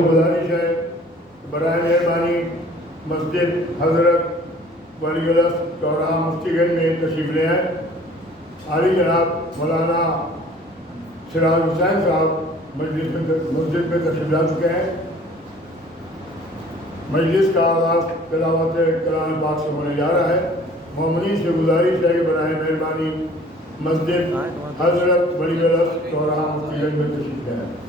گزارش ہے برائے مہربانی مسجد حضرت ولی العصر چوراہا مفتی گنج میں تشریف لے آئیں۔ عالی جناب مولانا سراج حسین صاحب مسجد میں تشریف لا چکے ہیں۔ مجلس کا آغاز تلاوت کلام پاک سے ہونے جا رہا ہے۔ مومنین سے گزارش ہے کہ برائے مہربانی مسجد حضرت ولی العصر چوراہا مفتی گنج میں تشریف لے آئیں۔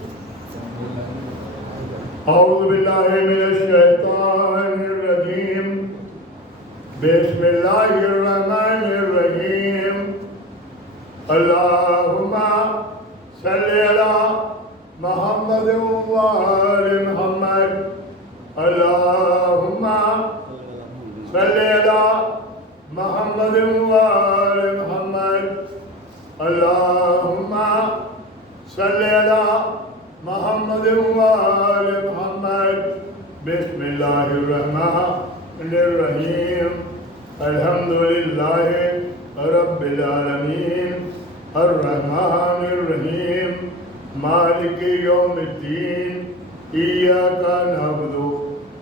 اعوذ باللہ من الشیطان الرجیم، بسم اللہ الرحمن الرحیم، اللہم صلی علی محمد وآل محمد، اللہم صلی علی محمد وآل محمد، اللہم صلی علی محمد وآل محمد، بسم اللہ الرحمن الرحیم، الحمدللہ رب العالمین، الرحمن الرحیم، مالک یوم الدین، ایاک نعبد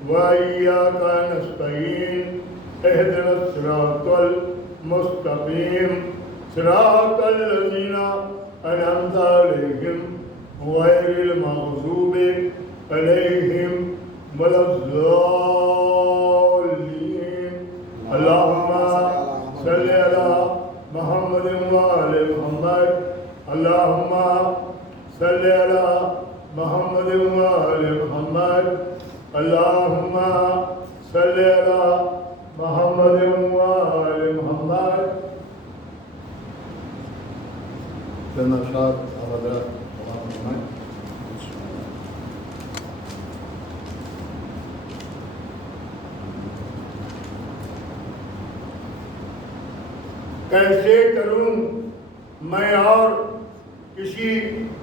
و ایاک نستعین، اہدنا الصراط المستقیم، صراط الذین انعمت علیہم غیر المغضوب علیہم ولا الضالین، اللہم صلی علی محمد وآل محمد، اللہم صلی علی محمد وآل محمد، اللہم صلی علی محمد وآل محمد۔ چند اشعار حضرات کیسے کروں میں اور کسی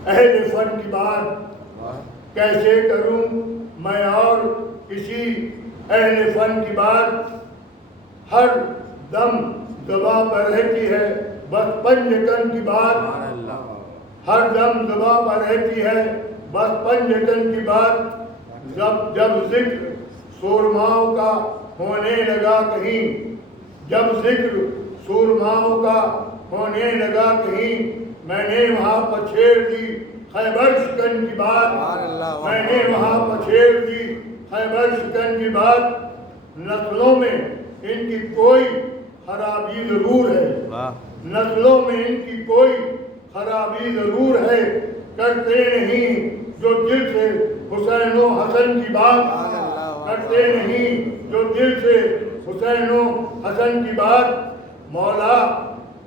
اہل فن کی بات، کیسے کروں میں اور کسی اہل فن کی بات، ہر دم زباں پر رہتی ہے بس پنجتن کی بات، ہر دم زباں پر رہتی ہے بس پنجتن کی بات، جب ذکر سورماؤں کا ہونے لگا کہیں، جب ذکر سورماؤں کا ہونے لگا کہیں، میں نے وہاں پچھیڑ دی خیبر شکن کی بات، میں نے وہاں پچھیڑ دی خیبر شکن کی بات۔ نسلوں میں ان کی کوئی خرابی ضرور ہے، نسلوں میں ان کی کوئی خرابی ضرور ہے، کرتے نہیں جو دل سے حسین و حسن کی بات، کرتے نہیں جو دل سے حسین و حسن کی بات۔ مولا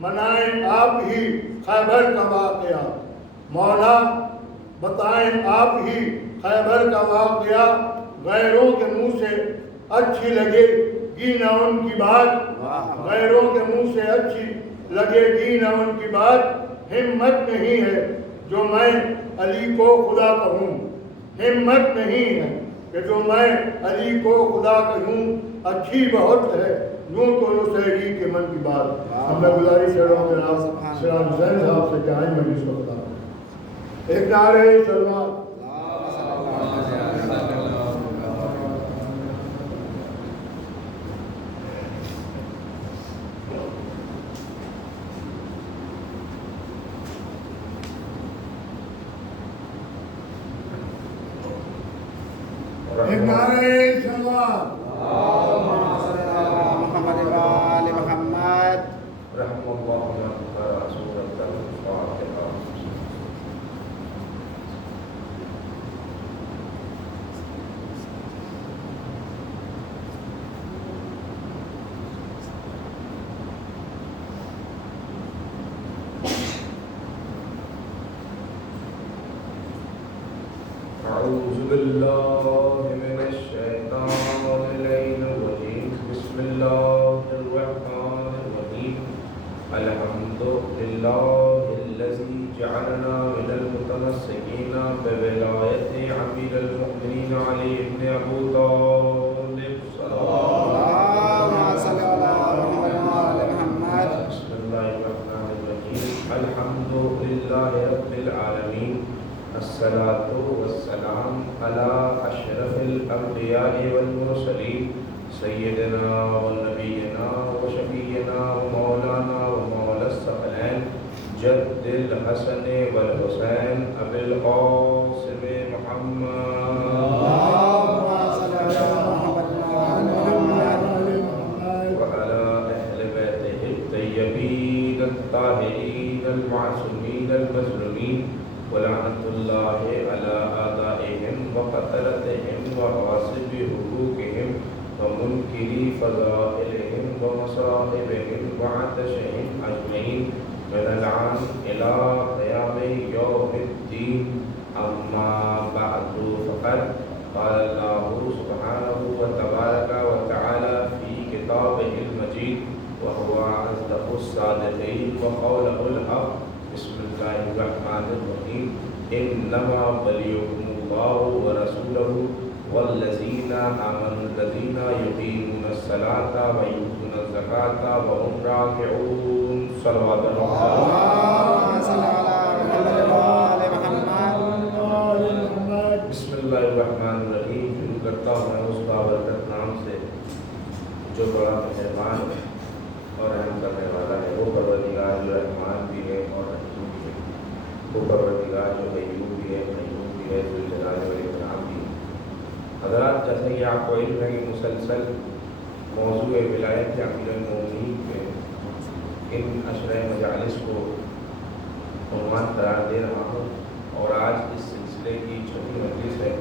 منائیں آپ ہی خیبر کا واقعہ، مولا بتائیں آپ ہی خیبر کا واقعہ، غیروں کے منہ سے اچھی لگے گی نہ ان کی بات، غیروں کے منہ سے اچھی لگے گی نہ ان کی بات۔ ہمت نہیں ہے جو میں علی کو خدا کہوں، ہمت نہیں ہے کہ جو میں علی کو خدا کہوں، اچھی بہت ہے یوں تو نصیری کے من کی بات۔ ہم میں گزارش کر رہا ہوں جناب سراج حسین صاحب سے کہ آئیں مجلس کو بتا ایک نعرہ سلمان۔ ایک نعرہ سلمان۔ أعوذ بالله من الشيطان الرجيم، بسم الله الرحمن الرحيم، الحمد لله الذي جعلنا من المتمسكين بولاية أمير المؤمنين علي بن أبي طالب، اللهم صل على محمد وآل محمد۔ بسم الله الرحمن الرحيم، الحمد لله رب العالمين، الصلاة والسلام على أشرف الأنبياء والمرسلين سيدنا ونبينا وشفينا ومولانا ومولى الثقلين جد الحسن والحسين أبي القاسم محمد وعلى أهل بيته الطيبين الطاهرين المعصومين المظلومين ولعنة الله على أعدائهم وقتلتهم وغاصب حقوقهم ومنكري فضائلهم ومصائبهم وعطشهم أجمعين من الآن إلى قيام يوم الدين. أما بعد فقد قال الله سبحانه وتبارك وتعالى في كتابه المجيد وهو أصدق الصادقين وقوله الحق. بسم الله الرحمن الرحيم. إنما وليكم الله ورسوله والذين آمنوا الذين يقيمون الصلاة ويؤتون الزكاة وهم راكعون. صلوات الله. بسم اللہ الرحمن الرحیم. شروع کرتا ہوں میں اس بابرکت نام سے جو بڑا مہربان اور رحم کرنے والا ہے. وہ پروردگار جو رحمان بھی ہے اور رحیم بھی ہے. وہ پروردگار جو قیوم بھی ہے قیوم بھی ہے ذوالجلال والاکرام بھی ہے. حضرات جیسے کہ آپ کو علم ہے کہ مسلسل موضوع ولایت امیر المومنین کے ان عشرہ مجالس کو عنوان قرار دے رہا ہوں اور آج اس سلسلے کی چھٹی مجلس ہے.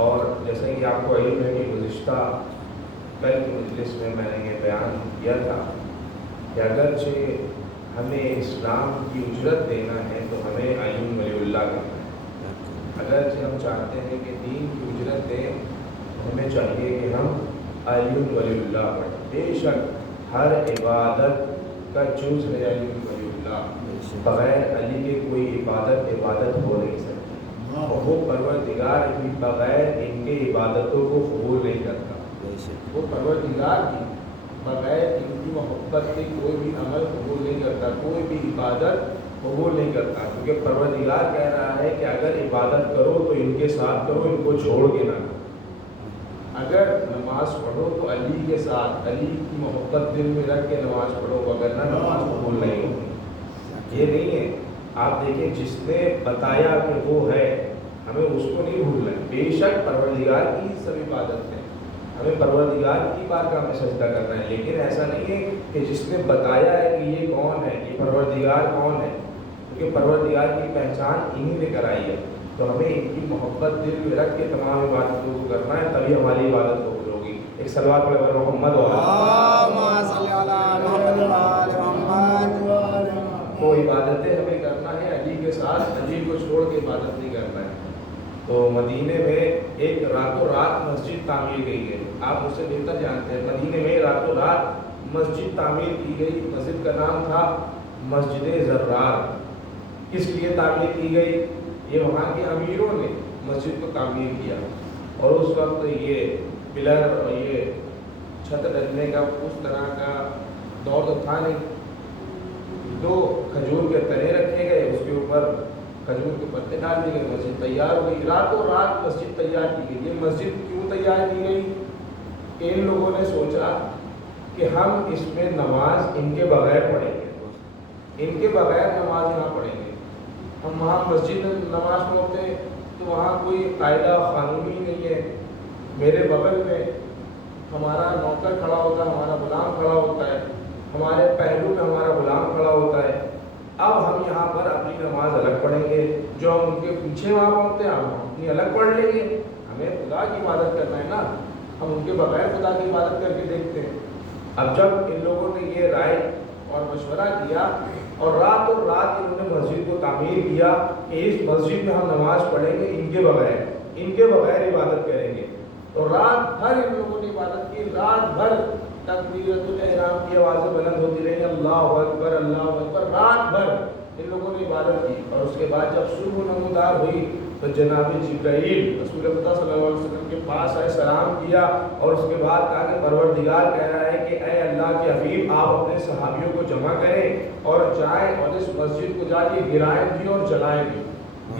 اور جیسے کہ آپ کو علم ہے کہ گزشتہ کل کی مجلس میں نے یہ بیان کیا تھا کہ اگرچہ ہمیں اسلام کی اجرت دینا ہے تو ہمیں علی ولی اللہ کرنا ہے. اگرچہ ہم چاہتے ہیں کہ دین کی اجرت دیں تو ہمیں چاہیے کہ ہم علی ولی اللہ پڑھیں. بے شک ہر عبادت کا جز ہے علی ولی اللہ. بغیر علی کے کوئی عبادت ہو نہیں سکتی. وہ پروردگار بھی بغیر ان کے عبادتوں کو قبول نہیں کرتا. وہ پروردگار بھی بغیر ان کی محبت کے کوئی بھی عمل قبول نہیں کرتا, کوئی بھی عبادت قبول نہیں کرتا. کیونکہ پروردگار کہہ رہا ہے کہ اگر عبادت کرو تو ان کے ساتھ کرو, ان کو چھوڑ کے نہ کرو. اگر نماز پڑھو تو علی کے ساتھ علی کی محبت دل میں رکھ کے نماز پڑھو, وگرنہ نماز قبول نہیں ہوگی. یہ نہیں ہے. آپ دیکھیں جس نے بتایا کہ وہ ہے ہمیں اس کو نہیں بھولنا ہے. بے شک پروردگار کی سب عبادت ہے, ہمیں پروردگار کی بارگاہ میں سجدہ کرنا ہے. لیکن ایسا نہیں ہے کہ جس نے بتایا ہے کہ یہ کون ہے, یہ پروردگار کون ہے, کیونکہ پروردگار کی پہچان انہی نے کرائی ہے. تو ہمیں ان کی محبت دل میں رکھ کے تمام عبادتوں کو کرنا ہے, تبھی ہماری عبادت قبول ہوگی. ایک صلوات پڑھیں محمد وہ عبادتیں ہمیں کرنا ہے علی کے ساتھ, علی کو چھوڑ کے عبادت نہیں کرنا ہے. تو مدینے میں ایک راتوں رات مسجد تعمیر کی گئی. آپ مجھ سے بہتر جانتے ہیں مدینے میں راتوں رات مسجد تعمیر کی گئی. مسجد کا نام تھا مسجد زرار. کس لیے تعمیر کی گئی؟ یہ وہاں کے امیروں نے مسجد کو تعمیر کیا اور اس وقت یہ پلر اور یہ چھت ڈلنے کا اس طرح کا دور تو تھا نہیں. دو کھجور کے تنے رکھے گئے, اس کے اوپر کھجور کے پتے ڈال دیے گئے, مسجد تیار ہو گئی. راتوں رات مسجد تیار کی گئی. یہ مسجد کیوں تیار کی گئی؟ ان لوگوں نے سوچا کہ ہم اس میں نماز ان کے بغیر پڑھیں گے, ان کے بغیر نماز یہاں پڑھیں گے. ہم وہاں مسجد میں نماز پڑھتے ہیں تو وہاں کوئی قاعدہ قانون ہی نہیں ہے. میرے بغل میں ہمارا نوکر کھڑا ہوتا ہے, ہمارا غلام کھڑا ہوتا ہے, ہمارے پہلو میں ہمارا غلام کھڑا ہوتا ہے. اب ہم یہاں پر اپنی نماز الگ پڑھیں گے, جو ہم ان کے پیچھے وہاں پہنچتے ہیں ہم اپنی الگ پڑھ لیں گے. ہمیں خدا کی عبادت کرنا ہے نا, ہم ان کے بغیر خدا کی عبادت کر کے دیکھتے ہیں. اب جب ان لوگوں نے یہ رائے اور مشورہ کیا اور راتوں رات انہوں نے مسجد کو تعمیر کیا کہ اس مسجد میں ہم نماز پڑھیں گے ان کے بغیر عبادت کریں گے. تو رات بھر ان لوگوں نے عبادت کی. رات بھر تکبیرۃ الاحرام کی آوازیں بلند ہوتی رہیں, اللہ اکبر اللہ اکبر. رات بھر ان لوگوں نے عبادت کی. اور اس کے بعد جب صبح نمودار ہوئی تو جناب جبرائیل رسول اللہ صلی اللہ علیہ وسلم کے پاس آئے, سلام کیا اور اس کے بعد کہا کہ پروردگار کہہ رہا ہے کہ اے اللہ کے حبیب آپ اپنے صحابیوں کو جمع کریں اور جائیں اور اس مسجد کو جا کے گرائیں بھی اور جلائیں بھی.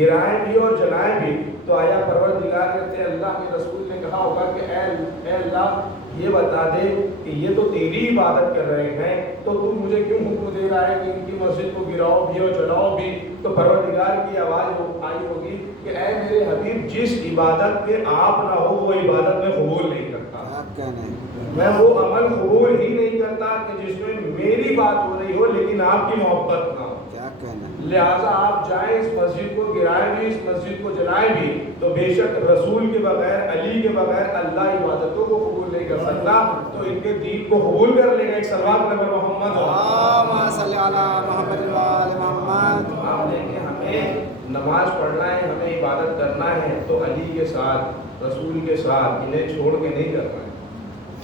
گرائیں بھی اور جلائیں بھی، تو آیا پروردگار کہتے ہیں اللہ کے رسول نے کہا ہوگا کہ اے اللہ یہ بتا دے کہ یہ تو تیری عبادت کر رہے ہیں، تو تو مجھے کیوں حکم دے رہا ہے کہ ان کی مسجد کو گراؤ بھی اور جلاؤ بھی؟ تو پروردگار کی آواز آئی ہوگی کہ اے میرے حبیب، جس عبادت پہ آپ نہ ہو وہ عبادت میں قبول نہیں کرتا، میں وہ عمل قبول ہی نہیں کرتا کہ جس میں میری بات ہو رہی ہو لیکن آپ کی محبت نہ ہو۔ لہٰذا آپ جائیں اس مسجد کو گرائیں بھی، اس مسجد کو جلائیں بھی، تو بے شک رسول کے بغیر، علی کے بغیر اللہ عبادتوں کو قبول نہیں کر سکتا، تو ان کے دین کو قبول کر لے گا۔ ایک صلوات نبی محمد اللہم صلی علی محمد و آل محمد۔ آپ دیکھیں، ہمیں نماز پڑھنا ہے، ہمیں عبادت کرنا ہے تو علی کے ساتھ، رسول کے ساتھ، انہیں چھوڑ کے نہیں کرنا ہے۔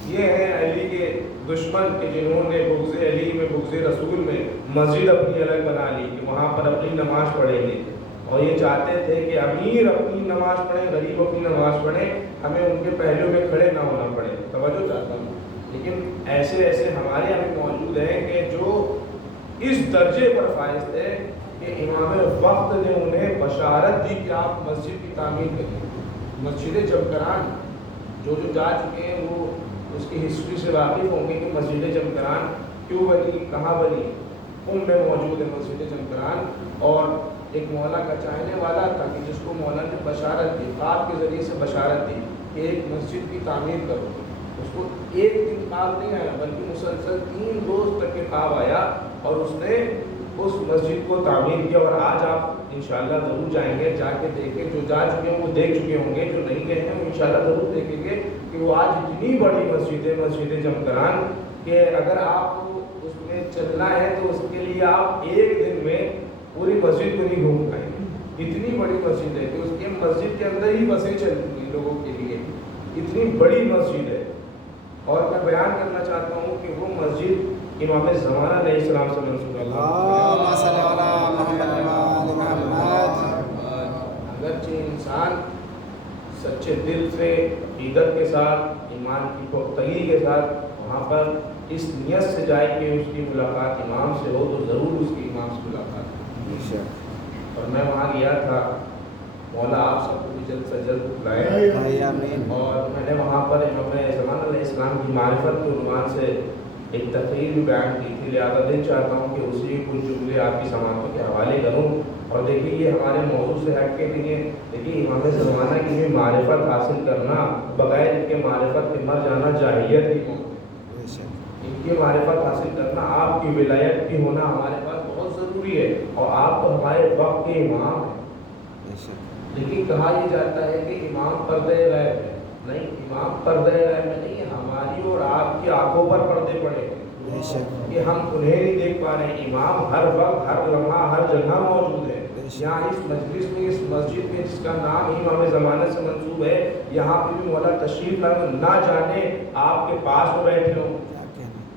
یہ ہیں علی کے دشمن کہ جنہوں نے بغض علی میں، بغض رسول میں مسجد اپنی الگ بنا لی کہ وہاں پر اپنی نماز پڑھیں گے، اور یہ چاہتے تھے کہ امیر اپنی نماز پڑھیں، غریب اپنی نماز پڑھیں، ہمیں ان کے پہلو میں کھڑے نہ ہونا پڑے۔ توجہ چاہتا ہوں، لیکن ایسے ہمارے یہاں بھی موجود ہیں کہ جو اس درجے پر فائز تھے کہ امام وقت نے انہیں بشارت دی کہ آپ مسجد کی تعمیر کریں۔ مسجد جمکران جو جا چکے ہیں وہ اس کی ہسٹری سے واقف ہوں گے کہ مسجد جمکران کیوں بنی، کہاں بنی۔ میں موجود ہے مسجد جمکران، اور ایک مولا کا چاہنے والا تھا کہ جس کو مولا نے بشارت دی، خواب کے ذریعے سے بشارت دی کہ ایک مسجد کی تعمیر کرو۔ اس کو ایک دن خواب نہیں آیا بلکہ مسلسل 3 روز تک کے خواب آیا، اور اس نے اس مسجد کو تعمیر کیا۔ اور آج آپ انشاءاللہ ضرور جائیں گے، جا کے دیکھیں، جو جا چکے ہیں وہ دیکھ چکے ہوں گے، جو نہیں گئے ہیں وہ انشاءاللہ ضرور دیکھیں گے کہ وہ آج اتنی بڑی مسجد ہے، مسجد جمکران، کہ اگر آپ کو اس میں چلنا ہے تو اس کے لیے آپ ایک دن میں پوری مسجد کو نہیں گھوم پائیں گے۔ اتنی بڑی مسجد ہے کہ اس کے مسجد کے اندر ہی بسیں چلتی ہیں لوگوں کے لیے، اتنی بڑی مسجد ہے۔ اور میں بیان کرنا چاہتا ہوں کہ وہ مسجد امام زمانہ علیہ السلام سے منسوب ہے۔ اللہم صلی علی محمد و آل محمد۔ اگرچہ انسان سچے دل سے، عقیدت کے ساتھ، ایمان کی پختگی کے ساتھ وہاں پر اس نیت سے جائے کہ اس کی ملاقات امام سے ہو، تو ضرور اس کی امام سے ملاقات ہے۔ اور میں وہاں گیا تھا، مولا آپ سب کو بھی جلد سے جلد بلائے، اور میں نے وہاں پر امام زمانہ علیہ السلام کی معرفت کے عنوان سے ایک تقریر بھی بیان کی تھی، لہٰذا دل چاہتا ہوں کہ اسی کچھ جملے آپ کی سماعتوں کے حوالے کروں۔ اور دیکھیے یہ ہمارے موضوع سے ہٹ کے نہیں ہے، دیکھیے امام زمانہ کی بھی معرفت حاصل کرنا، بغیر ان کے معرفت کے مر جانا جاہلیت کی موت ہے۔ ان کی معرفت حاصل کرنا، آپ کی ولایت کی ہونا ہمارے پاس بہت ضروری ہے، اور آپ تو ہمارے وقت کے امام ہیں۔ لیکن کہا یہ جاتا ہے کہ امام پردے غیب ہے، نہیں، امام پردے غیب میں نہیں ہے، ہماری اور آپ کی آنکھوں پر پردے پڑے ہیں کہ ہم انہیں نہیں دیکھ پا رہے ہیں۔ امام ہر وقت، ہر لمحہ، ہر جگہ موجود ہے۔ یہاں اس مجلس میں، اس مسجد میں جس کا نام ہی امام زمانہ سے منسوب ہے، یہاں پہ بھی مولا تشریف لائے، نہ جانے آپ کے پاس بیٹھے ہوں۔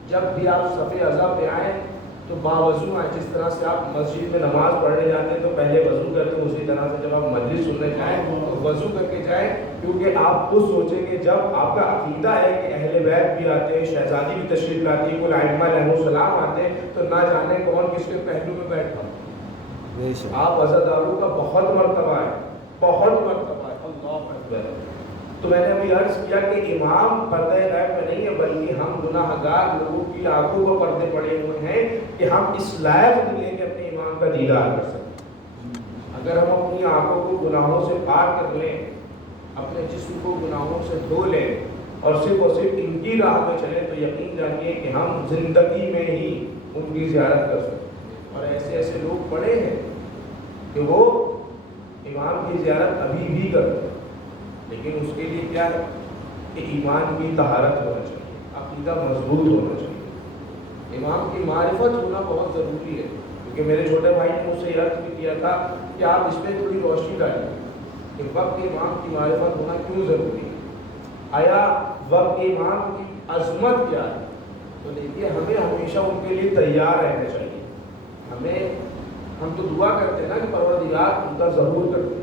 جب بھی آپ صف اعضاء پہ آئیں تو باوضو آئیں، جس طرح سے آپ مسجد میں نماز پڑھنے جاتے ہیں تو پہلے وضو کرتے ہیں، اسی طرح سے جب آپ مجلس سننے جائیں تو وضو کر کے جائیں، کیونکہ آپ خود سوچیں کہ جب آپ کا عقیدہ ہے کہ اہل بیت بھی آتے ہیں، شہزادی بھی تشریف لاتی ہے، کل ائمہ علیہ السلام آتے ہیں، تو نہ جانے کون کس کے پہلو میں بیٹھا۔ آپ عزاداروں کا بہت مرتبہ ہے، بہت مرتبہ ہے، اللہ اکبر۔ تو میں نے ابھی عرض کیا کہ امام پردہ غیب میں نہیں ہے، بلکہ ہم گناہ گار لوگوں کی آنکھوں کو پردے پڑے ہوئے ہیں کہ ہم اس لائق نہیں ہیں کہ اپنے امام کا دیدار کر سکیں۔ اگر ہم اپنی آنکھوں کو گناہوں سے پاک کر لیں، اپنے جسم کو گناہوں سے دھو لیں، اور صرف ان کی راہ میں چلیں، تو یقین جانیے کہ ہم زندگی میں ہی ان کی زیارت کر سکیں۔ اور ایسے لوگ پڑے ہیں کہ وہ امام کی زیارت ابھی بھی کرتے ہیں، لیکن اس کے لیے کیا ہے کہ ایمان کی طہارت ہونا چاہیے، عقیدہ مضبوط ہونا چاہیے، امام کی معرفت ہونا بہت ضروری ہے۔ کیونکہ میرے چھوٹے بھائی نے مجھ سے عرض بھی کیا تھا کہ آپ اس پہ تھوڑی روشنی ڈالیں کہ وقت امام کی معرفت ہونا کیوں ضروری ہے، آیا وقت امام کی عظمت کیا ہے۔ تو دیکھیے ہمیں ہمیشہ ان کے لیے تیار رہنا چاہیے۔ ہم تو دعا کرتے ہیں نا کہ پروردگار ان کا ضرور کرتے،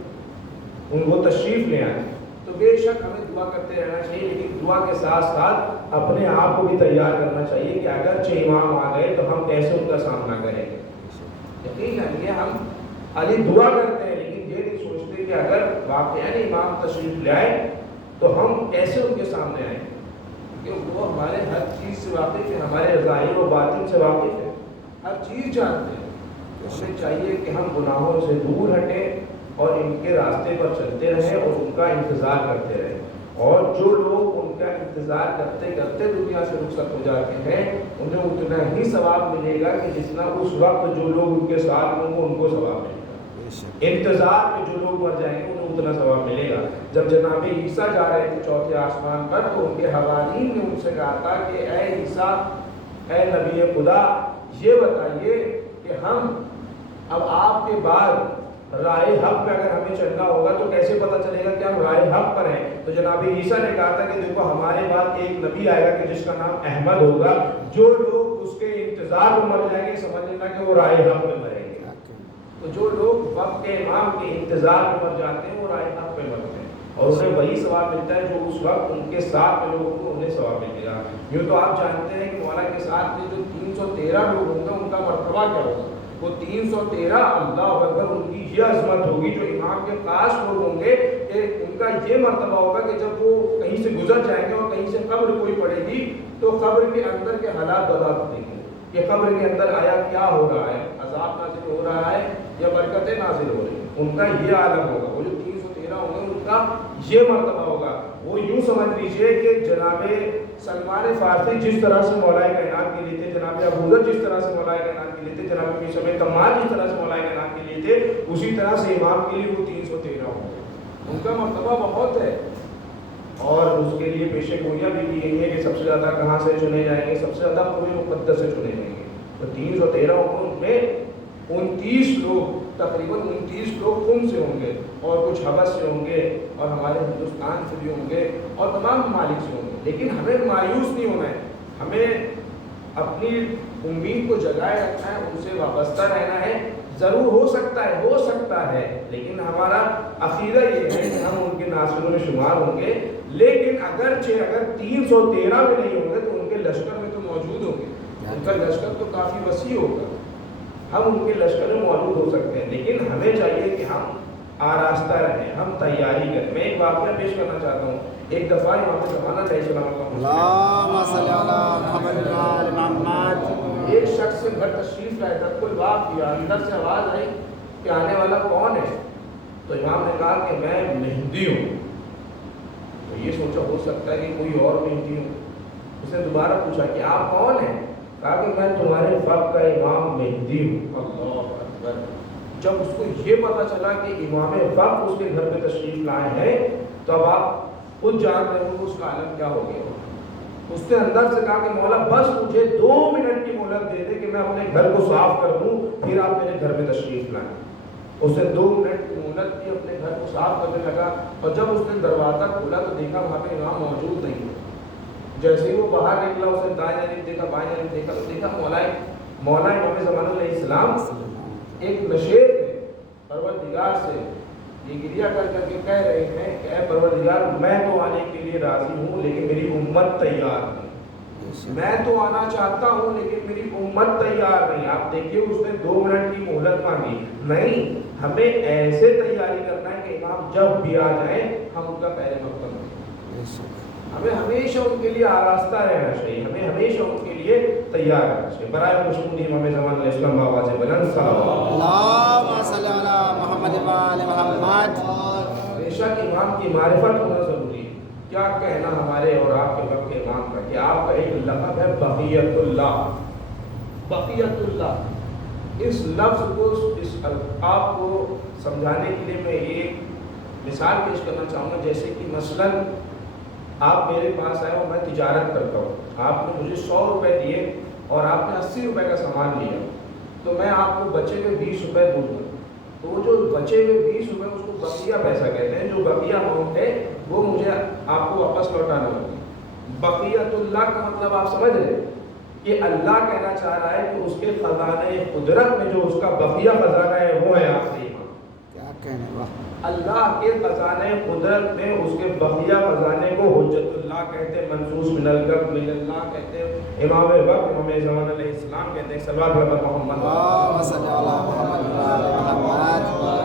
ان کو تشریف لے آئیں، تو بے شک ہمیں دعا کرتے رہنا چاہیے، لیکن دعا کے ساتھ ساتھ اپنے آپ کو بھی تیار کرنا چاہیے کہ اگرچہ امام آ گئے تو ہم کیسے ان کا سامنا کریں گے۔ یقین ہے ہم علی دعا کرتے ہیں، لیکن یہ نہیں اگر واقعہ امام تشریف لے آئے تو ہم کیسے ان کے سامنے آئیں، کہ وہ ہمارے ہر چیز سے واقف ہے، ہمارے ظاہر و باطن سے واقف ہے، ہر چیز جانتے ہیں۔ ہمیں چاہیے کہ ہم گناہوں سے دور ہٹیں اور ان کے راستے پر چلتے رہیں اور ان کا انتظار کرتے رہیں، اور جو لوگ ان کا انتظار کرتے کرتے دنیا سے رخصت ہو جاتے ہیں انہیں اتنا ہی ثواب ملے گا کہ جتنا اس وقت جو لوگ ان کے ساتھ ہوں گے ان کو ثواب ملے گا۔ انتظار میں جو لوگ مر جائیں گے انہیں اتنا ثواب ملے گا۔ جب جناب عیسیٰ جا رہے تھے چوتھے آسمان پر تو ان کے حوارین نے ان سے کہا تھا کہ اے عیسیٰ، اے نبی خدا، یہ بتائیے کہ ہم اب آپ کے بعد راہ حق پہ اگر ہمیں چلنا ہوگا تو کیسے پتہ چلے گا کہ ہم راہ حق پر ہیں؟ تو جناب عیسیٰ نے کہا تھا کہ دیکھو ہمارے بعد ایک نبی آئے گا کہ جس کا نام احمد ہوگا، جو لوگ اس کے انتظار میں مر جائیں گے سمجھ لینا کہ وہ راہ حق میں مریں گے۔ تو جو لوگ وقت کے امام کے انتظار میں مر جاتے ہیں وہ راہ حق پہ مرتے ہیں اور انہیں وہی ثواب ملتا ہے جو اس وقت ان کے ساتھ میں لوگوں کو انہیں ثواب ملے گا۔ یوں تو آپ جانتے ہیں کہ مولا کے ساتھ میں جو 313 لوگ ہوں گے ان کا مرتبہ کیا ہوگا؟ وہ 313 اللہ اکبر ان کی یہ عظمت ہوگی جو امام کے خاص لوگ ہوں گے کہ ان کا یہ مرتبہ ہوگا کہ جب وہ کہیں سے گزر جائیں گے اور کہیں سے قبر کوئی پڑے گی تو قبر کے اندر کے حالات بتا دیں گے کہ قبر کے اندر آیا کیا ہو رہا ہے، عذاب نازل ہو رہا ہے یا برکتیں نازل ہو رہی ہیں۔ ان کا یہ عالم ہوگا، وہ جو 313 ہوں گے ان کا یہ مرتبہ ہوگا۔ وہ یوں سمجھ لیجئے کہ جناب سلمان فارسی جس طرح سے مولا کائنات کے لیے تھے، جناب ابو ذر جس طرح سے مولا کائنات کے لیے تھے، جناب ابی سمے کمال جس طرح سے مولا کائنات کے لیے تھے، اسی طرح سے امام کے لیے وہ 313 ہوں گے۔ ان کا مرتبہ بہت ہے اور اس کے لیے پیشے گوئیاں بھی کی گئی ہیں کہ سب سے زیادہ کہاں سے چنے جائیں گے، سب سے زیادہ قوم مقدس سے چنے جائیں گے۔ تو 313 ان میں 29 لوگ تقریباً 29 لوگ قم سے ہوں گے اور کچھ حبش سے ہوں گے اور ہمارے ہندوستان سے بھی ہوں گے اور تمام ممالک سے ہوں گے۔ لیکن ہمیں مایوس نہیں ہونا ہے، ہمیں اپنی امید کو جگائے رکھنا ہے، ان سے وابستہ رہنا ہے۔ ضرور ہو سکتا ہے لیکن ہمارا عقیدہ یہ ہے کہ ہم ان کے ناصروں میں شمار ہوں گے، لیکن اگر 313 میں نہیں ہوں گے تو ان کے لشکر میں تو موجود ہوں گے، ان کا لشکر تو کافی وسیع ہوگا، ہم ان کے لشکر میں موجود ہو سکتے ہیں، لیکن ہمیں چاہیے کہ ہم آراستہ رہیں، ہم تیاری کریں۔ میں ایک واقعہ پیش کرنا چاہتا ہوں۔ ایک دفعہ امام زمانہ علیہ السلام اللہم صلی علی محمد و آل محمد، ایک شخص سے گھر تشریف لائے، تک کوئی بات کیا، اندر سے آواز آئی کہ آنے والا کون ہے؟ تو امام نے کہا کہ میں مہدی ہوں۔ تو یہ سوچا ہو سکتا ہے کہ کوئی اور مہدی ہوں۔ اس نے دوبارہ پوچھا کہ آپ کون ہیں؟ کہا کہ میں تمہارے وقت کا امام مہدی ہوں۔ اللہ اکبر۔ جب اس کو یہ پتا چلا کہ امام وقت اس کے گھر پہ تشریف لائے ہیں تو اب آپ خود جان رہے ہو اس کا عالم کیا ہو گیا۔ اس نے اندر سے کہا کہ مولا بس مجھے 2 منٹ کی مہلت دے دے کہ میں اپنے گھر کو صاف کر دوں، پھر آپ میرے گھر میں تشریف لائیں۔ اس نے 2 منٹ کی مہلت دی، اپنے گھر کو صاف کرنے لگا اور جب اس نے دروازہ کھولا تو دیکھا وہاں پہ امام موجود نہیں۔ جیسے ہی وہ باہر نکلا اس نے دائیں جانب دیکھا، بائیں جانب دیکھا تو دیکھا مولا امام زمانہ علیہ السلام ایک نشیب میں پروردگار سے یہ گریہ کر کر کے کہہ رہے ہیں کہ اے پروردگار میں تو آنے کے لیے راضی ہوں لیکن میری امت تیار نہیں، میں تو آنا چاہتا ہوں لیکن میری امت تیار نہیں۔ آپ دیکھیے اس نے 2 منٹ کی مہلت مانگی، نہیں ہمیں ایسے تیاری کرنا ہے کہ امام جب بھی آ جائیں ہم ان کا پہلے مقدم ہیں۔ ہمیں ہمیشہ ان کے لیے آراستہ رہنا چاہیے، ہمیں ہمیشہ ان کے لیے تیار رہنا چاہیے۔ برائے خوشنودی امام زمان علیہ السلام آواز بلند صلوات اللہم صلی علی محمد و آل محمد۔ بے شک امام کی معرفت ہونا ضروری ہے۔ کیا کہنا ہمارے اور آپ کے وقت کے امام کا کہ آپ کا ایک لقب ہے بقیت اللہ۔ بقیت اللہ اس لفظ کو آپ کو سمجھانے کے لیے میں ایک مثال پیش کرنا چاہوں گا۔ جیسے کہ مثلاً آپ میرے پاس آئے اور میں تجارت کرتا ہوں، آپ نے مجھے 100 روپے دیے اور آپ نے 80 روپے کا سامان لیا، تو میں آپ کو بچے ہوئے 20 روپے دوں گا، تو وہ جو بچے ہوئے 20 روپے اس کو بقیہ پیسہ کہتے ہیں، جو بقیہ اماؤنٹ ہے وہ مجھے آپ کو واپس لوٹانا ہوگا۔ بقیت اللہ کا مطلب آپ سمجھ رہے ہیں کہ اللہ کہنا چاہ رہا ہے کہ اس کے خزانہ قدرت میں جو اس کا بقیہ خزانہ ہے وہ ہے آپ سے ایمان۔ کیا کہنے واہ، اللہ کے خزانہ قدرت میں اس کے بقیہ خزانے کو حجت اللہ کہتے ہیں، منصوص من القلب من اللہ کہتے ہیں، امام وقت امام زمان علیہ السلام کہتے ہیں۔ صلوات اللہ محمد اللہم صلی علی محمد و آل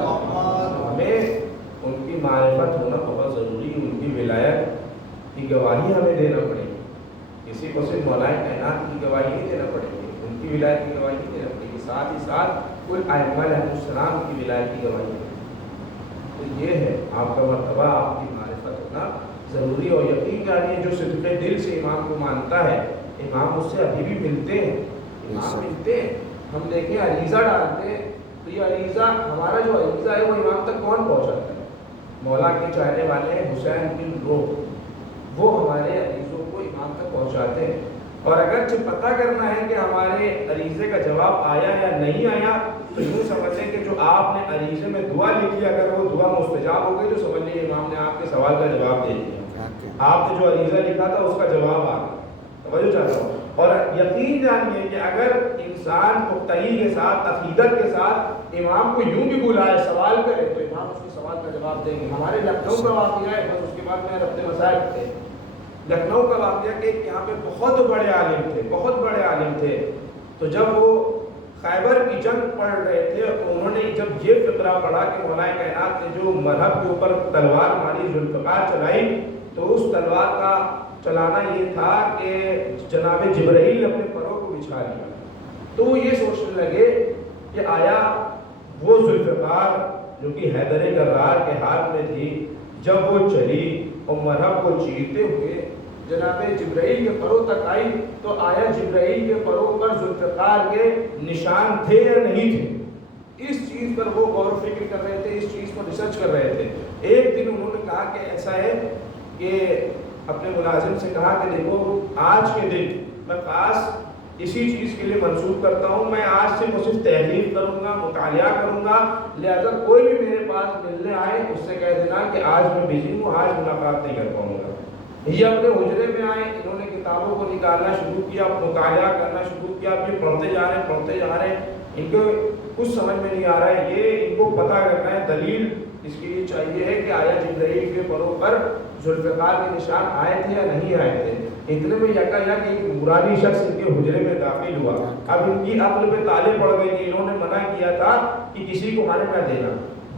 محمد۔ ہمیں معرفت ہونا بہت ضروری ہے، ان کی ولایت کی گواہی ہمیں دینا پڑے گی. کسی کو صرف مولا کائنات کی گواہی نہیں دینا پڑے گی، ان کی ولایت کی گواہی نہیں دینا پڑے گی، ساتھ ہی ساتھ کوئی ائمہ علیہ السلام کی ولایت کی گواہی دے. تو یہ ہے آپ کا مرتبہ، آپ کی معرفت ہونا ضروری. اور یقین جانیے جو صدق دل سے امام کو مانتا ہے، امام اس سے ابھی بھی ملتے ہیں، امام ملتے ہیں. ہم دیکھیں عریضہ ڈالتے ہیں تو یہ عریضہ، ہمارا جو عریضہ ہے وہ امام تک کون پہنچاتا ہے؟ مولا کے چاہنے والے حسین بن روح، وہ ہمارے عریضوں کو امام تک پہنچاتے ہیں. اور اگرچہ پتہ کرنا ہے کہ ہمارے عریضے کا جواب آیا یا نہیں آیا، تو یوں سمجھیں کہ جو آپ نے عریضے میں دعا لکھی، اگر وہ دعا مستجاب ہو گئی تو سمجھ لیجیے امام نے آپ کے سوال کا جواب دے دیا. آپ نے جو عریضہ لکھا تھا اس کا جواب آ گیا. توجہ چاہتا ہوں. اور یقین جانیے کہ اگر انسان پختگی کے ساتھ، عقیدت کے ساتھ امام کو یوں بھی بلائے، سوال کرے، تو امام اس کے سوال کا جواب دیں گے. ہمارے لکھنؤ کا واقعہ ہے، بس اس کے بعد میں ربط مسائل تھے. لکھنؤ کا واقعہ کہ یہاں پہ بہت بڑے عالم تھے، بہت بڑے عالم تھے. تو جب وہ خیبر کی جنگ پڑھ رہے تھے تو انہوں نے جب یہ فقرہ پڑھا کہ مولا کائنات نے جو مرحب کے اوپر تلوار ماری، ذوالفقار چلائی، تو اس تلوار کا چلانا یہ تھا کہ جناب جبرائیل نے اپنے پروں کو بچھا لیا. تو وہ یہ سوچنے لگے کہ آیا وہ ذوالفقار جو کہ حیدر کرار کے ہاتھ میں تھی، جب وہ چلی اور مرحب کو چیرتے ہوئے جناب جبرائیل کے پروں تک آئی، تو آیا جبرائیل کے پروں پر ذوالفقار کے نشان تھے یا نہیں تھے؟ اس چیز پر وہ غور و فکر کر رہے تھے، اس چیز پر ریسرچ کر رہے تھے. ایک دن انہوں نے کہا کہ ایسا ہے کہ اپنے ملازم سے کہا کہ دیکھو آج کے دن میں خاص اسی چیز کے لیے منسوخ کرتا ہوں، میں آج سے صرف تحریر کروں گا، مطالعہ کروں گا، لہذا کوئی بھی میرے پاس ملنے آئے اس سے کہہ دینا کہ آج میں بزی ہوں، آج ملاقات نہیں کر پاؤں گا. یہ اپنے حجرے میں آئے، انہوں نے کتابوں کو نکالنا شروع کیا، مطالعہ کرنا شروع کیا، پھر پڑھتے جا رہے ہیں. ان کو کچھ سمجھ میں نہیں آ رہا ہے، یہ ان کو پتہ کرنا ہے. دلیل اس کے لیے چاہیے ہے کہ آیا جبرائیل کے پروں پر ذوالفقار کے نشان آئے تھے یا نہیں آئے تھے. اتنے میں یکا یک ایک نورانی شخص ان کے حجرے میں داخل ہوا. اب ان کی عقل پہ تالے پڑ گئے کہ انہوں نے منع کیا تھا کہ کسی کو آنے نہ دینا.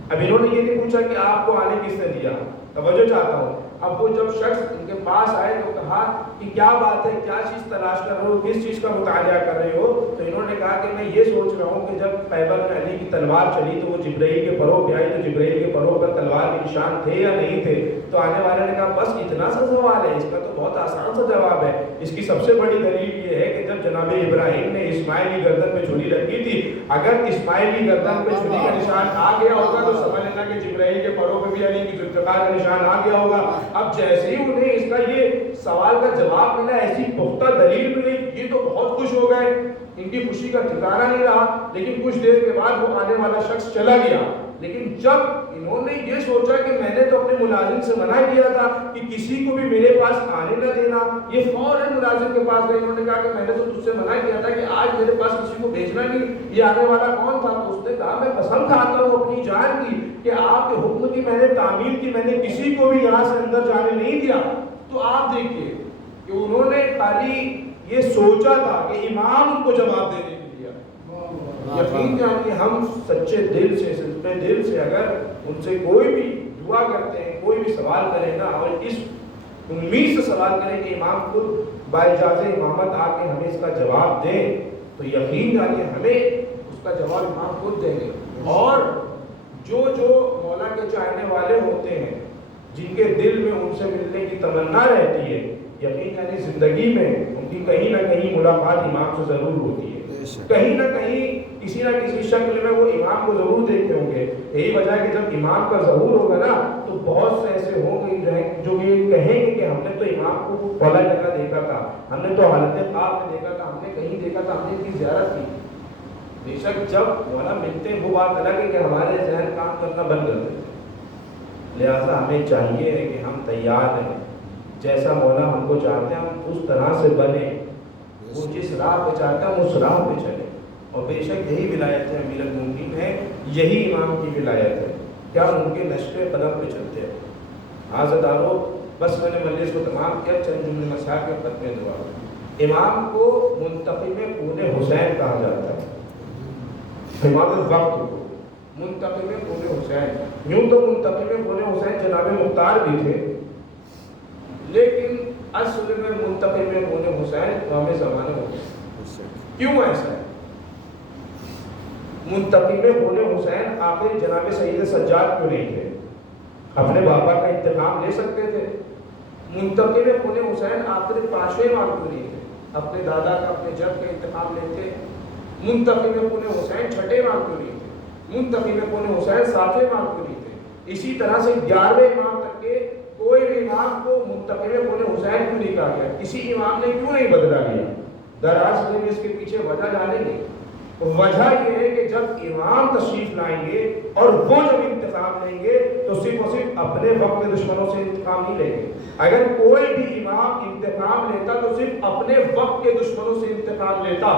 اب انہوں نے یہ نہیں پوچھا کہ آپ کو آنے کس نے دیا. توجہ چاہتا ہوں. اب وہ جب شخص ان کے پاس آئے تو کہا کہ کیا بات ہے، کیا چیز تلاش کر رہے ہو، کس چیز کا مطالعہ کر رہے ہو؟ تو انہوں نے کہا کہ میں یہ سوچ رہا ہوں کہ جب خیبر میں علی کی تلوار چلی تو وہ جبرائیل کے پروں پہ آئی، تو جبرائیل کے پروں پر تلوار کے نشان تھے یا نہیں تھے؟ تو آنے والے نے کہا بس اتنا سا سوال ہے، اس کا تو بہت آسان سا جواب ہے. اس کی سب سے بڑی دلیل یہ ہے کہ جب جناب ابراہیم نے اسماعیل کی گردن پہ چھری رکھی تھی، اگر اسماعیل کی گردن پہ چھری کا نشان آ گیا ہوگا تو سمجھ لینا کہ جبرائیل کے پروں پہ بھی علی کی ذوالفقار کا نشان آ گیا ہوگا. اب جیسے ہی انہیں اس کا یہ سوال کا جواب ملا، ایسی پختہ دلیل ملی، یہ تو بہت خوش ہو گئے. ان کی خوشی کا ٹھکانہ نہیں رہا. لیکن کچھ دیر کے بعد وہ آنے والا شخص چلا گیا. لیکن جب انہوں نے یہ سوچا کہ میں نے تو اپنے ملازم سے منع کیا تھا کہ کسی کو بھی میرے پاس آنے نہ دینا، یہ فوراً ملازم کے پاس گئے. انہوں نے کہا کہ میں نے تو تجھ سے منع کیا تھا کہ آج میرے پاس کسی کو بھیجنا نہیں، یہ آنے والا کون تھا؟ تو اس نے کہا میں قسم کھاتا ہوں اپنی جان کی کہ آپ کے حکم کی میں نے تعمیل کی، میں نے کسی کو بھی یہاں سے اندر جانے نہیں دیا. تو آپ دیکھیے کہ انہوں نے خالی یہ سوچا تھا کہ امام ان کو جواب دینے کے لیے. یقین جانیے ہم سچے دل سے، سچے دل سے اگر ان سے کوئی بھی دعا کرتے ہیں، کوئی بھی سوال کرے نا، اور اس امید سے سوال کریں کہ امام خود باعجاز امامت آ کے ہمیں اس کا جواب دیں، تو یقین جانیے ہمیں اس کا جواب امام خود دیں گے. اور جو مولا کے چاہنے والے ہوتے ہیں، جن کے دل میں ان سے ملنے کی تمنا رہتی ہے، یقین جانیے زندگی میں ان کی کہیں نہ کہیں ملاقات امام سے ضرور ہوتی ہے. کہیں نہ کہیں کسی نہ کسی شکل میں وہ امام کو ضرور دیکھتے ہوں گے. یہی وجہ ہے کہ جب امام کا ظہور ہوگا نا تو بہت سے ایسے ہوں گے جو یہ کہیں گے کہ ہم نے تو امام کو فلاں جگہ دیکھا تھا، ہم نے تو حالت خواب میں دیکھا تھا، ہم نے کہیں دیکھا تھا، ہم نے ان کی زیارت کی. بے شک جب مولا ملتے ہیں وہ بات الگ ہے کہ ہمارے ذہن کام کرنا بند کر دیتے ہیں. لہٰذا ہمیں چاہیے ہے کہ ہم تیار ہیں، جیسا مولا ہم کو چاہتے ہیں ہم اس طرح سے بنیں، وہ جس راہ پہ چاہتے ہیں ہم اس راہ پہ چلیں. اور بے شک یہی ولایت ہے امیر المومنین ہے، یہی امام کی ولایت ہے. کیا ان کے نشق قدم پہ چلتے ہیں. عزادارو بس میں نے مجلس کو تمام کیا، چند جملے مسائل کے ختم دعا. امام کو منتقم کون حسین کہا جاتا ہے، امام وقت کو. منتقم ابن حسین، یوں تو منتقم ابن حسین جناب مختار بھی تھے، لیکن اصل میں منتقم ابن حسین امام زمانہ ہو گئے۔ کیوں ایسا ہے؟ منتقم ابن حسین آخر جناب سید سجاد کیوں نہیں تھے؟ اپنے بابا کا انتقام لے سکتے تھے۔ منتقم ابن حسین آخر پانچویں امام کیوں نہیں تھے؟ اپنے دادا کا اپنے جد کا انتقام لیتے۔ منتقم ابن حسین چھٹے امام کیوں نہیں تھے؟ منتقم ابن حسین ساتویں امام کیوں نہیں تھے؟ اسی طرح سے 11ویں امام تک کے کوئی بھی امام کو منتقم ابن حسین کیوں نہیں کہا گیا؟ کسی امام نے کیوں نہیں بدلا لیا؟ دراصل میں اس کے پیچھے وجہ جانیں گے۔ وجہ یہ ہے کہ جب امام تشریف لائیں گے اور وہ جب انتقام لیں گے تو صرف اور صرف اپنے وقت کے دشمنوں سے انتقام نہیں لیں گے۔ اگر کوئی بھی امام انتقام لیتا تو صرف اپنے وقت کے دشمنوں سے انتقام لیتا۔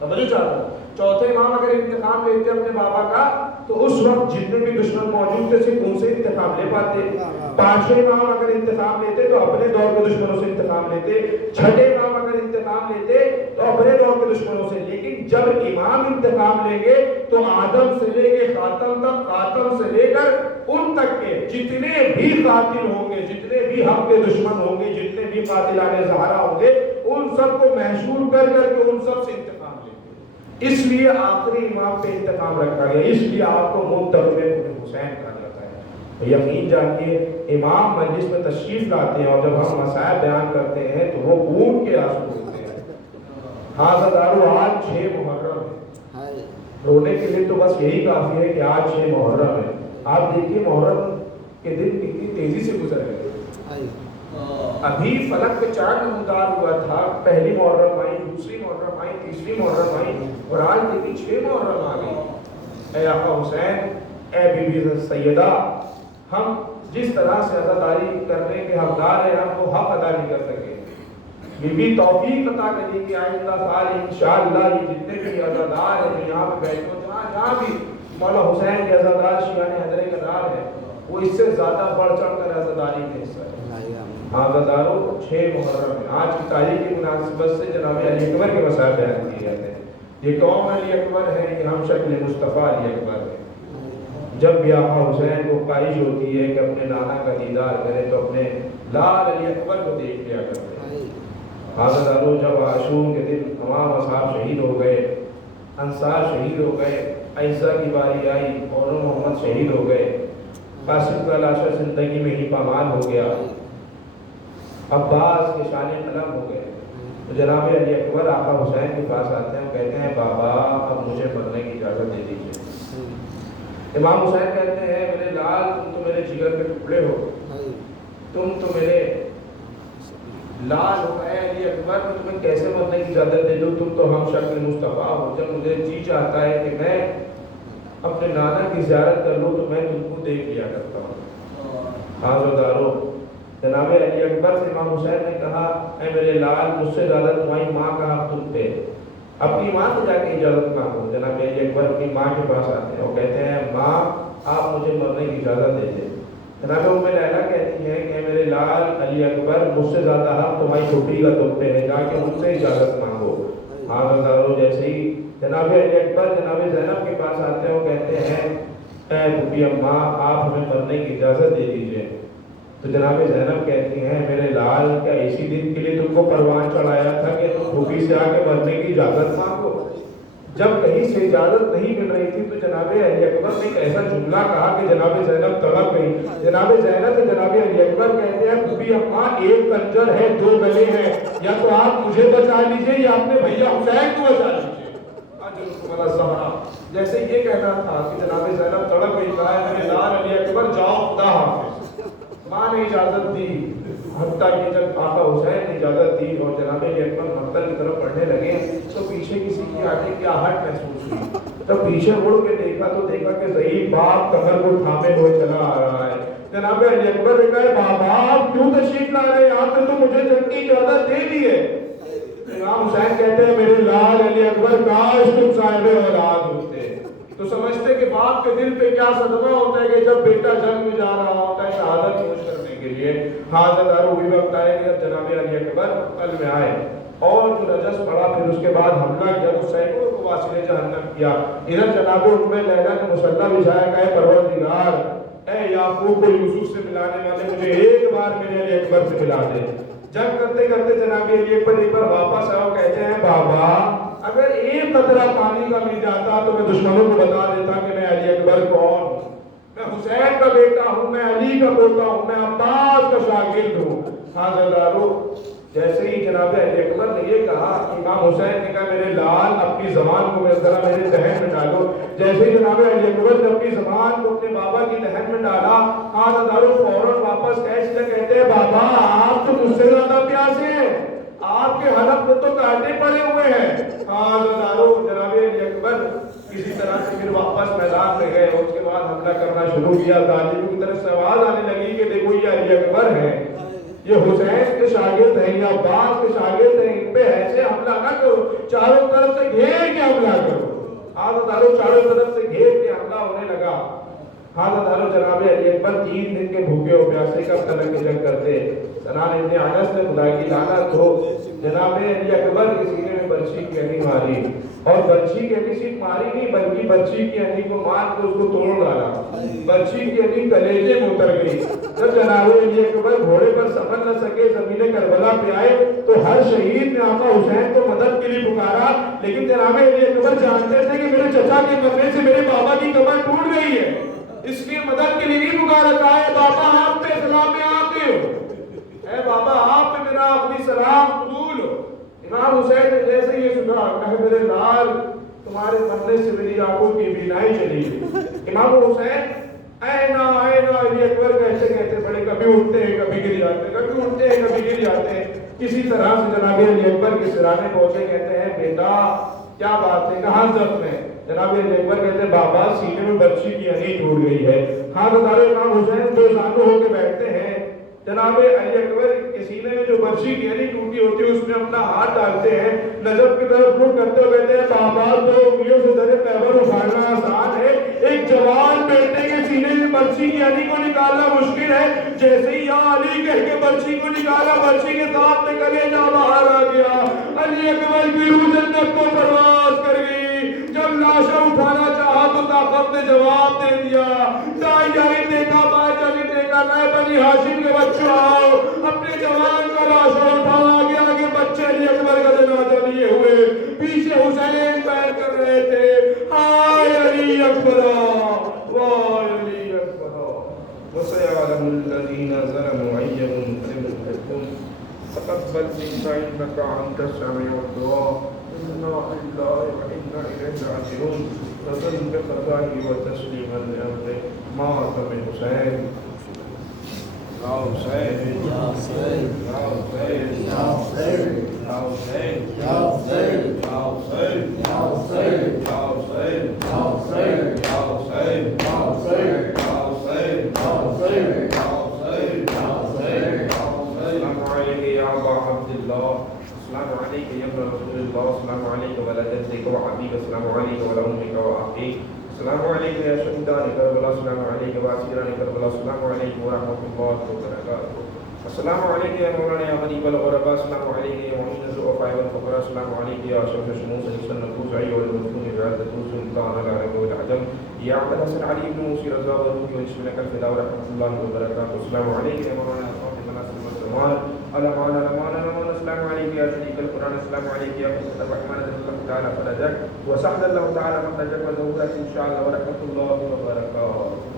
توجہ چاہتا ہوں، چوتھے امام اگر انتقام لیتے اپنے بابا کا تو اس وقت جتنے بھی دشمن موجود تھے صرف ان سے انتقام لے پاتے۔ پانچویں امام اگر انتقام لیتے تو اپنے دور کے دشمنوں سے انتقام لیتے۔ چھٹے امام اگر انتقام لیتے تو اپنے دور کے دشمنوں سے۔ لیکن جب امام انتقام لیں گے تو آدم سے لے کے خاتم تک، خاتم سے لے کر ان تک کے جتنے بھی قاتل ہوں گے، جتنے بھی حق کے دشمن ہوں گے، جتنے بھی قاتلان زہرا ہوں گے، ان سب کو محشور کر کر کے ان سب سے انتقام لیں گے۔ اس لیے آخری امام پہ انتقام رکھا گیا، اس لیے آپ کو منتقم ابن حسین کہا جاتا ہے۔ یقین جانیے امام مجلس میں تشریف لاتے ہیں اور جب ہم مسائل بیان کرتے ہیں تو وہ خون کے آنسو ہوتے ہیں۔ حاضر دارو آج 6 محرم ہے، رونے کے لیے تو بس یہی کافی ہے کہ آج 6 محرم ہے۔ آپ دیکھیے محرم کے دن کتنی تیزی سے گزر گئے۔ ابھی فلک پہ 4 نمودار ہوا تھا، پہلی محرم آئی، دوسری محرم آئی، تیسری محرم آئی، اور آج دیکھیے 6 محرم آ گئی۔ اے آقا حسین، اے بی بی سیدہ، ہم جس طرح سے عزاداری کرنے کے حقدار ہیں ہم وہ حق ادا نہیں کر سکے۔ بی بی توفیق عطا کری کہ آئندہ سال انشاءاللہ یہ جتنے بھی عزادار ہیں جو یہاں پہ بیٹھے ہو، جہاں بھی مولا حسین کے عزادار شیعان حیدر کدار ہیں، وہ اس سے زیادہ بڑھ چڑھ کر عزاداری میں حصہ ہے۔ عزاداروں 6 محرم ہے۔ آج کی تاریخ کی مناسبت سے جناب علی اکبر کے مسائل بیان کیے جاتے ہیں۔ یہ کون علی اکبر ہے؟ یہ ہم شکل مصطفیٰ علی اکبر ہے۔ جب بھی آقا حسین کو خواہش ہوتی ہے کہ اپنے نانا کا دیدار کرے تو اپنے لال علی اکبر کو دیکھ لیا کرتے ہیں۔ عزاداروں جب عاشور کے دن تمام اصحاب شہید ہو گئے، انصار شہید ہو گئے، عائشہ کی باری آئی اور محمد شہید ہو گئے، قاسم کا لاشا زندگی میں ہی پامال ہو گیا، عباس کے شان قلم ہو گئے، تو جناب علی اکبر آقا حسین کے پاس آتے ہیں، کہتے ہیں بابا اب مجھے مرنے کی اجازت دے دیجیے۔ امام حسین کہتے ہیں میرے لال تم تو میرے جگر کے ٹکڑے ہو، تم تو میرے لال ہو، اے علی اکبر میں تمہیں کیسے مرنے کی اجازت دے دوں؟ تم تو ہم شکل مصطفیٰ ہو، جب مجھے جی چاہتا ہے کہ میں اپنے نانا کی زیارت کر لوں تو میں تم کو دیکھ لیا کرتا ہوں۔ حاضردارو جناب علی اکبر سے امام حسین نے کہا اے میرے لال مجھ سے زیادہ تمہاری ماں کا حق تم پہ، اپنی ماں سے جا کے اجازت مانگو۔ جناب علی اکبر اپنی ماں کے پاس آتے ہیں اور کہتے ہیں ماں آپ مجھے مرنے کی اجازت دے دیں۔ جناب ام لیلہ کہتی ہیں کہ میرے لال علی اکبر مجھ سے زیادہ حق تمہاری چھوٹی کا تم پہ ہے، جا کے مجھ سے اجازت مانگو۔ حاضردارو جیسے ہی جناب علی اکبر جناب زینب کے پاس آتے ہیں اور کہتے ہیں اے بی اماں آپ ہمیں مرنے کی اجازت دے دیجئے، تو جناب زینب کہتی ہیں میرے لال کیا اسی دن کے لیے تم کو پروان چڑھایا تھا کہ تم بھوپی سے آ کے مرنے کی اجازت مانگو؟ جب کہیں سے اجازت نہیں مل رہی تھی تو جناب علی اکبر نے ایک ایسا جملہ کہا کہ جناب زینب تڑپ گئی۔ جناب زینب سے جناب علی اکبر کہتے ہیں بھوپی اماں ایک کنجر ہے 2 گلے ہیں، یا تو آپ مجھے بچا لیجئے یا اپنے بھیا حسین کو بچا لیجئے۔ جیسے یہ کہنا تھا کہ جناب زینب تڑپ گئی، کہا میرے لال علی اکبر جاؤ خدا حافظ۔ ماں نے اجازت دی، حتیٰ کہ جب آقا حسین نے اجازت دی اور جناب علی اکبر مقتل کی طرف بڑھنے لگے تو پیچھے کسی کی آگے کیا ہٹ محسوس ہوئی۔ جب پیچھے مڑ کے دیکھا تو دیکھا کہ ضعیف باپ کمر کو تھامے ہوئے چلا آ رہا ہے۔ جناب علی اکبر نے کہا بابا آپ کیوں تشریف لا رہے ہیں؟ آپ نے تو مجھے جنگ کی اجازت دے دی ہے۔ امام حسین کہتے ہیں میرے لال علی اکبر کاش تم صاحب اولاد ہوتے تو سمجھتے کہ باپ کے دل پہ کیا صدمہ ہوتا ہے کہ جب بیٹا جنگ میں جا رہا ہوتا ہے شہادت نوش کرنے کے لیے۔ حاضردارو بھی وقت آئے کہ جب جناب علی اکبر مقتل میں آئے اور جو رجس پڑا پھر اس کے بعد حملہ کیا تو سینکڑوں کو واصل جہنم کیا. ادھر جناب ام لیلہ نے مصلی بچھایا، کہے پروردگار اے یعقوب کو یوسف سے ملانے والے مجھے ایک بار میرے علی اکبر سے ملا دے. جنگ کرتے کرتے جناب علی اکبر ایک بار واپس آؤ، کہتے ہیں بابا اگر ایک قطرہ پانی کا مل جاتا تو میں دشمنوں کو بتا دیتا کہ میں علی اکبر کون، میں حسین کا بیٹا ہوں، میں علی کا پوتا ہوں، میں عباس کا شاگرد ہوں. حاضردارو جیسے ہی جناب علی اکبر نے یہ کہا، امام حسین نے کہا میرے لال اپنی زبان کو میرے ذہن میں ڈالو. جیسے ہی جناب علی اکبر نے اپنی زبان کو اپنے بابا کی ذہن میں ڈالا، حاضردارو فوراً واپس کہتے کہتے ہیں بابا آپ تو مجھ سے زیادہ پیاسے ہیں، آپ کے حلق میں تو کانٹے پڑے ہوئے ہیں. حاضردارو جناب علی اکبر کسی طرح سے پھر واپس میدان میں گئے. اس کے بعد حملہ کرنا شروع کیا. طالبوں کی طرف سے آواز آنے لگی کہ دیکھو یہ علی اکبر ہے، یہ حسین کے شاگرد ہیں یا عباس کے شاگرد ہیں، ان پہ ایسے حملہ نہ کرو، چاروں طرف سے گھیر کے حملہ کرو. حاضردارو چاروں طرف سے گھیر کے حملہ ہونے لگا. حاضردارو جناب علی اکبر 3 دن کے بھوکے و پیاسے کب تک جنگ کرتے. سنان ابن انس نے خدا کی لعنت ہو جناب علی اکبر کے سینے میں برچھی کی علی ماری، اور برچھی کی علی صرف ماری نہیں بلکہ برچھی کی علی کو مار کے اس کو توڑ ڈالا. برچھی کی علی کلیجے میں اتر گئی. جب جناب علی اکبر گھوڑے پر سفر نہ سکے، زمین کربلا پہ آئے تو ہر شہید نے آقا حسین کو مدد کے لیے پکارا، لیکن جناب علی اکبر جانتے تھے کہ میرے چچا کے مرنے سے میرے بابا کی کمر ٹوٹ گئی ہے، اس لیے مدد کے لیے نہیں پکارا. کہا ہے بابا آپ پہ سلام آتے ہو، اے بابا آپ پہ میرا اپنی سلام قبول ہو. امام حسین نے جیسے یہ سنا، کہا میرے لال تمہارے مرنے سے میری آنکھوں کی بینائی چلی گئی. امام حسین اینا علی اکبر کہتے کہتے بڑے کبھی اٹھتے ہیں کبھی گر جاتے ہیں، کبھی اٹھتے ہیں کبھی گر جاتے ہیں. کسی طرح سے جناب علی اکبر کے سرانے پہنچے. کہتے ہیں بیٹا کیا بات ہے، کہاں زخم ہے؟ جناب علی اکبر کہتے ہیں بابا سینے میں برچھی کی علی ٹوٹ گئی ہے. حاضردار امام حسین دو زانو ہو کے بیٹھتے ہیں. جناب علی اکبر کے سینے میں جو برچھی کی علی ٹوٹی ہوتی ہے اس میں اپنا ہاتھ ڈالتے ہیں، نجف کی طرف رخ کرتے ہوئے کہتے ہیں بابا دو انگلیوں سے درے پیبر اٹھانا آسان ہے، ایک جوان بیٹے کے سینے میں برچھی کی علی کو نکالنا مشکل ہے. جیسے ہی یا علی کہہ کے برچھی کو نکالا، برچھی کے ساتھ میں کلیجہ باہر آ گیا. علی اکبر کی روح جنت کو پرواز کر گئی. جب لاشا اٹھانا چاہا تو طاقت نے جواب دے دیا، دائیں جائیں دیکھا بائیں جائیں دیکھا، میں بنی ہاشم کے بچوں آؤ. اپنے جوان کا لاشا اٹھایا، آگے آگے بچے علی اکبر کا جنازہ لیے ہوئے، پیچھے حسین پیر کر رہے تھے. ہائے علی اکبر وائے علی اکبر وسيعلم الذين ظلموا أي منقلب يكون. تقبل منا إنك أنت السميع الدعاء. إنا لله وإنا إليه راجعون. نزل بقضائه وتسليما لأمره مات من حسين. يا حسين يا حسين يا حسين يا حسين يا حسين يا حسين يا حسين يا حسين يا حسين يا حسين يا حسين يا حسين يا حسين يا حسين يا حسين يا حسين. السلام عليك يا أبا عبد الله، السلام عليك يا ابن رسول الله، السلام عليك وعلى جدك وأبيك، السلام عليك وعلى أمك وأخيك، السلام عليك يا شهداء كربلاء، السلام عليك وأسيران كربلاء، السلام عليكم ورحمة الله وبركاته. السلام عليك يا مولانا يا غريب الغرباء، السلام عليك يا معين الضعفاء والفقراء، السلام عليك يا أشرف شموس حسن النفوس أيها المدفون بعزة سلطان العرب والعجم، يا عبد الحسن علي بن موسى رضا والروح ويشفي لك الفداء ورحمة الله وبركاته. السلام عليك يا مولانا صاحب ناصر والزمان الأمان الأمان الأمان، السلام عليك يا شريك القرآن، السلام عليك يا حسن الرحمن الله تعالى فرجك وسهل الله تعالى مخرجك وزوجك إن شاء الله ورحمة الله وبركاته.